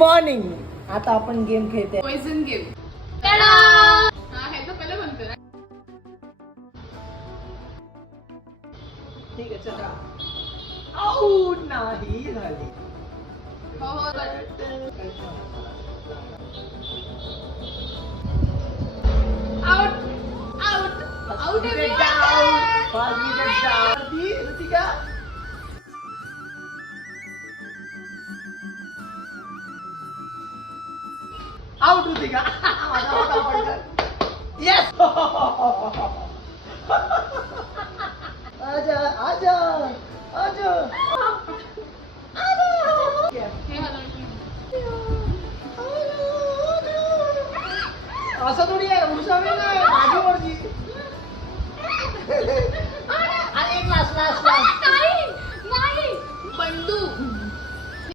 Morning. आता आपण game खेळते. Poison game. ह्याचं पहिलं म्हणतो ना. ठीक आहे चला. आऊट नाही झाली. हो हो आऊट आउट आउट आउट होती का? येस. आजा आजा आजा. असं थोडी आहे. उसावे नाही माझी मर्जी. आणि एक लास्ट लास्ट लास्ट